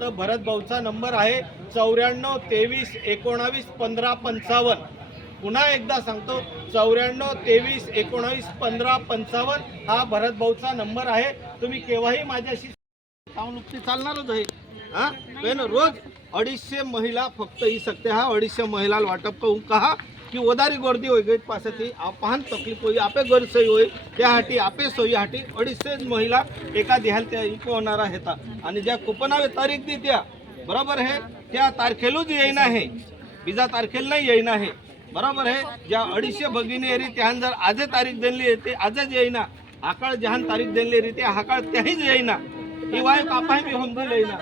तर भरत भाऊचा नंबर आहे चौऱ्याण्णव तेवीस एकोणावीस पंधरा पंचावन्न. पुन्हा एकदा सांगतो चौऱ्याण्णव तेवीस एकोणावीस पंधरा पंचावन्न हा भरत भाऊचा नंबर आहे. तुम्ही केव्हाही माझ्याशी नुकती चालणारच आहे. हां? रोज अडीचशे महिला फक्त ही सकते हा अडीचशे महिला वाटप कहून कहा. की ओदारी गर्दी होई गई पासती आपहान तकलीफ होई आपे गैरसोयी होई त्यासाठी आपे सोयीसाठी अडीचशे महिला एका देहाल त्या इको होणारा हेता. आणि ज्या कुपनावे तारीख दी त्या बरोबर आहे त्या तारखेलूच येईना आहे बिजा तारखेला नाही येईना आहे बरोबर आहे ज्या अडीचशे भगिनी एरी त्यान जर आजे तारीख दिली आहे ते आजच येईना. आकाळ जहान तारीख दिली रे ते हाकाळ त्याहीच येईना. ही वाय कापाय मी होऊन दिलं ना.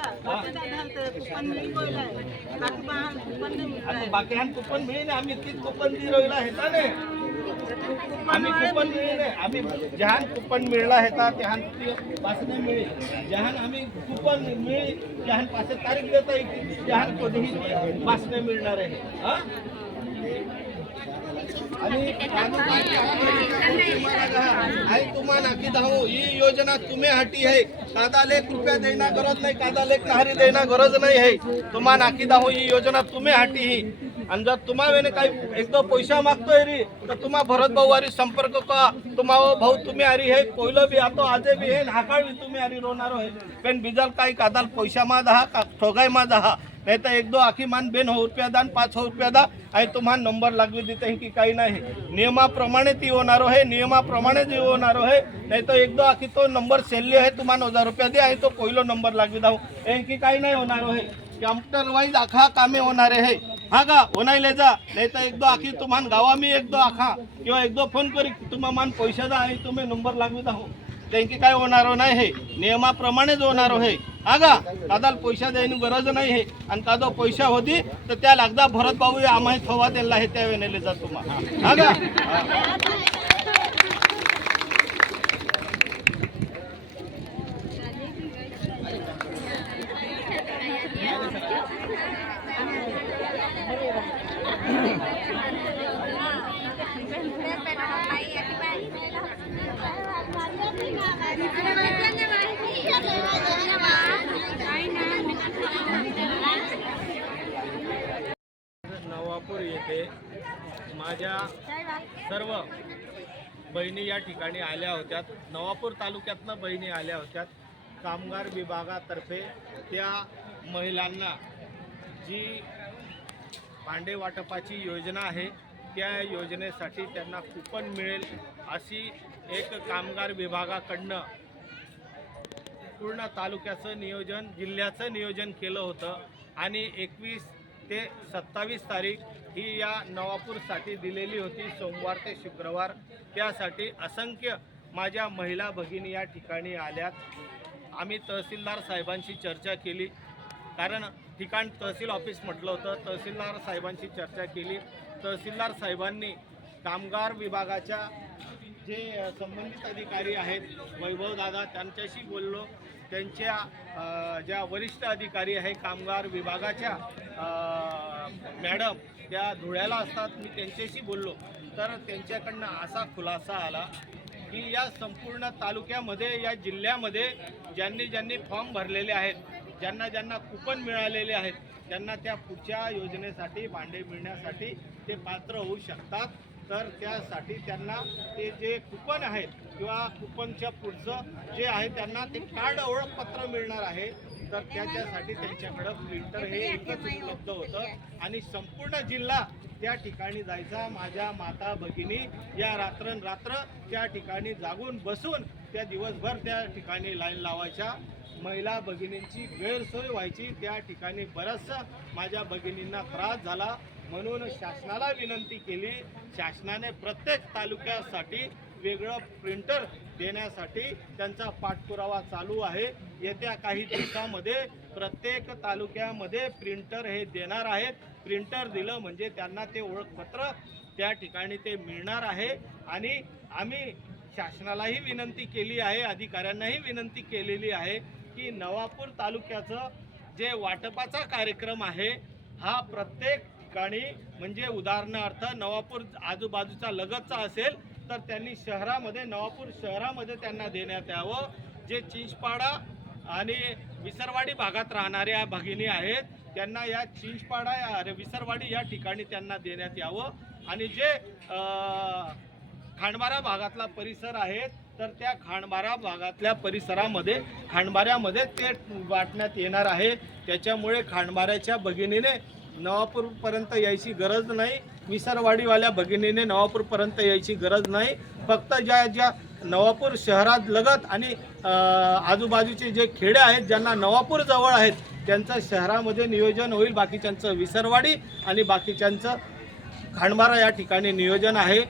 बाकी ह्यान कुपन मिळेल आम्ही तीच कुपन दी रोयला हेता ने आम्ही कुपन मिळेल आम्ही जहान कुपन मिळला हेता त्याहान पासने मिळेल. जहान आम्ही कुपन मिळेल जहान पासे तारीख देता येईल जहान कधीही पासने मिळणार आहे. हा? आणि तुम्हाला नाकी धावू. ही योजना तुम्ही हाटी आहे. कादा लेख रुपया देना गरज नाही कादा लेख नाहरी देना गरज नाही आहे. तुम्हाला नाकी धावू ही योजना तुम्ही हाटी ही. आणि जर तुम्हा वेने काही एकदा पैसा मागतोय रे तर तुम्हा भरत भाऊ वारी संपर्क का तुम्हा भाऊ तुम्ही आरी हे पहिलं बी आता आजे बी हे हाकाळ बी तुम्ही आरी रोणार आहे पण बिजल काही कादाल पैसा मा दहा का ठोगाय मा दहा नाही तर एक दो आखी मान बेन हो रुपया दान पाच हो रुपया दा. आणि तुम्हाला नंबर लागवी देते की काही नाही. नियमाप्रमाणे ती होणार आहे नियमाप्रमाणे जी होणार आहे नाही तर एक दो आखी तो नंबर सेल्ली आहे तुम्हाला हजार रुपया दे आणि तो पहिलो नंबर लागवी दाऊ हे की काही नाही होणार आहे. कॅम्प्युटर वाईज आखा कामे होणार आहे. हा का? होणायले जा. नाही तर एक दो आखी तुम्हाला गावा मी एक दो आखा. किंवा एक दो फोन करी तुम्हा मान पैसे दा आणि तुम्ही नंबर लागवी दाऊ त्यांची काय होणार हो नाही हे? नियमाप्रमाणेच होणार हो आहे हा. दादा पैसा द्यायची गरज नाही आहे आणि कादो पैसा होती तर त्या लागदा भरत भाऊ आम्हाला थवा त्यांना हे त्या वेळेला जातो मग. हा का येथे माझ्या सर्व बहिणी या ठिकाणी आल्या होत्या नवापूर तालुक्यातनं बहिणी आल्या होत्या कामगार विभागातर्फे त्या महिलांना जी भांडे वाटपाची योजना आहे त्या योजनेसाठी त्यांना कुपन मिळेल अशी एक कामगार विभागाकडनं पूर्ण तालुक्याचं नियोजन जिल्ह्याचं नियोजन केलं होतं. आणि एकवीस ते सत्तावीस तारीख ही या नवापूरसाठी दिलेली होती सोमवार ते शुक्रवार. त्यासाठी असंख्य माझ्या महिला भगिनी या ठिकाणी आल्यात. आम्ही तहसीलदार साहेबांशी चर्चा केली. कारण ठिकाण तहसील ऑफिस म्हटलं होतं. तहसीलदार साहेबांशी चर्चा केली. तहसीलदार साहेबांनी कामगार विभागाच्या जे संबंधित अधिकारी आहेत वैभव दादा त्यांच्याशी बोललो. त्यांच्या ज्या वरिष्ठ अधिकारी आहे कामगार विभागाच्या मॅडम त्या धुळ्याला असतात मी त्यांच्याशी बोललो. तर त्यांच्याकडनं असा खुलासा आला की या संपूर्ण तालुक्यामध्ये या जिल्ह्यामध्ये ज्यांनी ज्यांनी फॉर्म भरलेले आहेत ज्यांना ज्यांना कुपन मिळालेले आहेत त्यांना त्या पुढच्या योजनेसाठी भांडे मिळण्यासाठी ते पात्र होऊ शकतात. तर त्यासाठी त्यांना ते जे कुपन आहेत किंवा कुपनच्या पुढचं जे आहे त्यांना ते कार्ड ओळखपत्र मिळणार आहे. तर त्याच्यासाठी त्यांच्याकडं प्रिंटर हे एकच उपलब्ध होतं. आणि संपूर्ण जिल्हा त्या ठिकाणी जायचा. माझ्या माता भगिनी या रात्रंरात्र त्या ठिकाणी जागून बसून त्या दिवसभर त्या ठिकाणी लाईन लावायच्या. महिला भगिनींची गैरसोय व्हायची. त्या ठिकाणी बराचसा माझ्या भगिनींना त्रास झाला. म्हणून शासनाला विनंती केली. शासनाने प्रत्येक तालुक्यासाठी वेगळं प्रिंटर देण्यासाठी त्यांचा पाठपुरावा चालू आहे. येत्या काही दिवसामध्ये प्रत्येक तालुक्यामध्ये प्रिंटर हे देणार आहेत. प्रिंटर दिलं म्हणजे त्यांना ते ओळखपत्र त्या ठिकाणी ते मिळणार आहे. आणि आम्ही शासनालाही विनंती केली आहे अधिकाऱ्यांनाही विनंती केलेली आहे की नवापूर तालुक्याचं जे वाटपाचा कार्यक्रम आहे हा प्रत्येक ठिकाणी म्हणजे उदाहरणार्थ नवापूर आजूबाजूचा लगतचा असेल तर त्यांनी शहरामध्ये नवापूर शहरामध्ये त्यांना देण्यात यावं. जे चिंचपाडा आणि विसरवाडी भागात राहणाऱ्या भगिनी आहेत त्यांना या चिंचपाडा या- अरे विसरवाडी या ठिकाणी त्यांना देण्यात यावं. आणि जे खांडबारा भागातला परिसर आहे तर त्या खांडबारा भागातल्या परिसरामध्ये खांडबाऱ्यामध्ये ते वाटण्यात येणार आहे. त्याच्यामुळे खांडबाऱ्याच्या भगिनीने नवापूरपर्यंत यायची गरज नाही. विसरवाडीवाल्या भगिनीने नवापूरपर्यंत यायची गरज नाही. फक्त ज्या ज्या नवापूर शहरात लगत आणि आजूबाजूचे जे खेडे आहेत ज्यांना नवापूर जवळ आहेत त्यांचं शहरामध्ये नियोजन होईल. बाकीच्यांचं विसरवाडी आणि बाकीच्यांचं खांडमारा या ठिकाणी नियोजन आहे.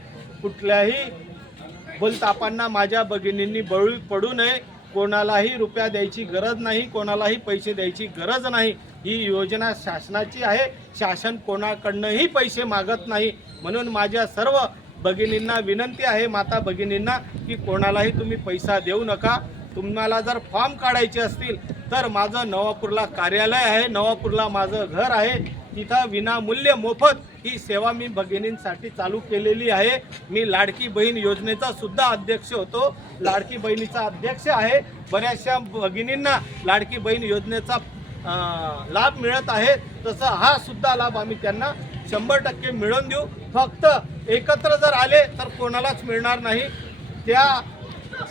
कुठल्याही बोलतापांना माझ्या भगिनींनी बळी पडू नये. कोणालाही रुपया द्यायची गरज नाही कोणालाही पैसे द्यायची गरज नाही. ही योजना शासनाची आहे. शासन कोणाकडनंही पैसे मागत नाही. म्हणून माझ्या सर्व भगिनींना विनंती आहे माता भगिनींना की कोणालाही तुम्ही पैसा देऊ नका. तुम्हाला जर फॉर्म काढायचे असतील तर माझं नवापूरला कार्यालय आहे. नवापूरला माझं घर आहे. तिथं विनामूल्य मोफत ही सेवा मी भगिनींसाठी चालू केलेली आहे. मी लाडकी बहीण योजनेचा सुद्धा अध्यक्ष होतो. लाडकी बहिणीचा अध्यक्ष आहे. बऱ्याचशा भगिनींना लाडकी बहीण योजनेचा लाभ मिळत आहे तसं हा सुद्धा लाभ आम्ही त्यांना शंभर टक्के मिळवून देऊ. फक्त एकत्र जर आले तर कोणालाच मिळणार नाही. त्या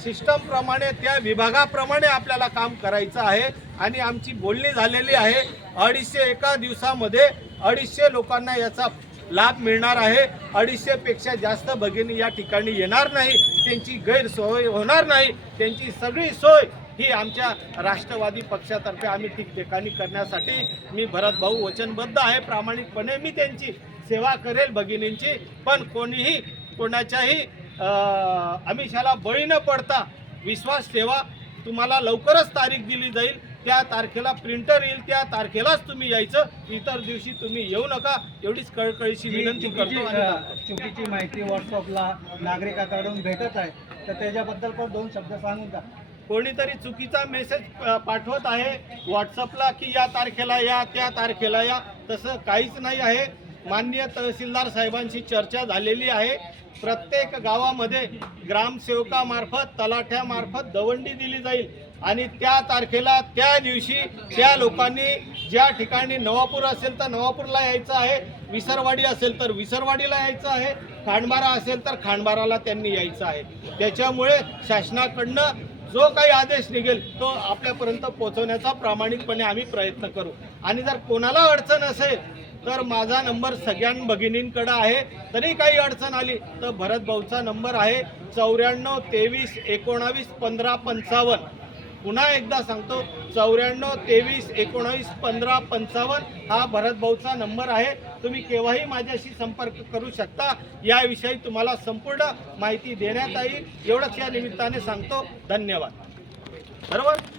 सिस्टमप्रमाणे त्या विभागाप्रमाणे आपल्याला काम करायचं आहे. आणि आमची बोलणी झालेली आहे अडीचशे एका दिवसामध्ये अडीचशे लोकांना याचा लाभ मिळणार आहे. अडीचशेपेक्षा जास्त भगिनी या ठिकाणी येणार नाही. त्यांची गैरसोय होणार नाही त्यांची सगळी सोय ही आमच्या राष्ट्रवादी पक्षातर्फे आम्ही ठिकठिकाणी करण्यासाठी मी भरत भाऊ वचनबद्ध आहे. प्रामाणिकपणे मी त्यांची सेवा करेल भगिनींची पण कोणीही कोणाच्याही अमिषाला आमिषाला बळी न पडता विश्वास सेवा तुम्हाला लवकरच तारीख दिली जाईल. त्या तारखेला प्रिंटर येईल त्या तारखेलाच तुम्ही यायचं. इतर दिवशी तुम्ही येऊ नका. एवढीच कळकळीची विनंती करतो. चुकीची माहिती व्हॉट्सअपला नागरिकाकडून भेटत आहे. तर त्याच्याबद्दल पण दोन शब्द सांगून द्या. कोणीतरी चुकीचा मेसेज पाठवत आहे व्हॉट्सअपला की या तारखेला या त्या तारखेला या. तसं काहीच नाही आहे. माननीय तहसीलदार साहेबांशी चर्चा झालेली आहे. प्रत्येक गावामध्ये ग्रामसेवकामार्फत तलाठ्यामार्फत दवंडी दिली जाईल. आणि त्या तारखेला त्या दिवशी त्या लोकांनी ज्या ठिकाणी नवापूर असेल तर नवापूरला यायचं आहे विसरवाडी असेल तर विसरवाडीला यायचं आहे खांडबारा असेल तर खांडबाराला त्यांनी यायचं आहे. त्याच्यामुळे शासनाकडनं जो काही आदेश निघेल तो आपल्यापर्यंत पोहोचवण्याचा प्रामाणिकपणे आम्ही प्रयत्न करू. आणि जर कोणाला अडचण असेल तर माझा नंबर सगळ्या भगिनींकडं आहे. तरी काही अडचण आली तर भरत भाऊचा नंबर आहे चौऱ्याण्णव तेवीस एकोणावीस पंधरा पंचावन्न. पुन्हा एकदा सांगतो चौऱ्याण्णव तेवीस एकोणावीस पंधरा पंचावन्न हा भरतभाऊचा नंबर आहे. तुम्ही केव्हाही माझ्याशी संपर्क करू शकता. याविषयी तुम्हाला संपूर्ण माहिती देण्यात येईल. एवढंच या निमित्ताने सांगतो. धन्यवाद. बरोबर?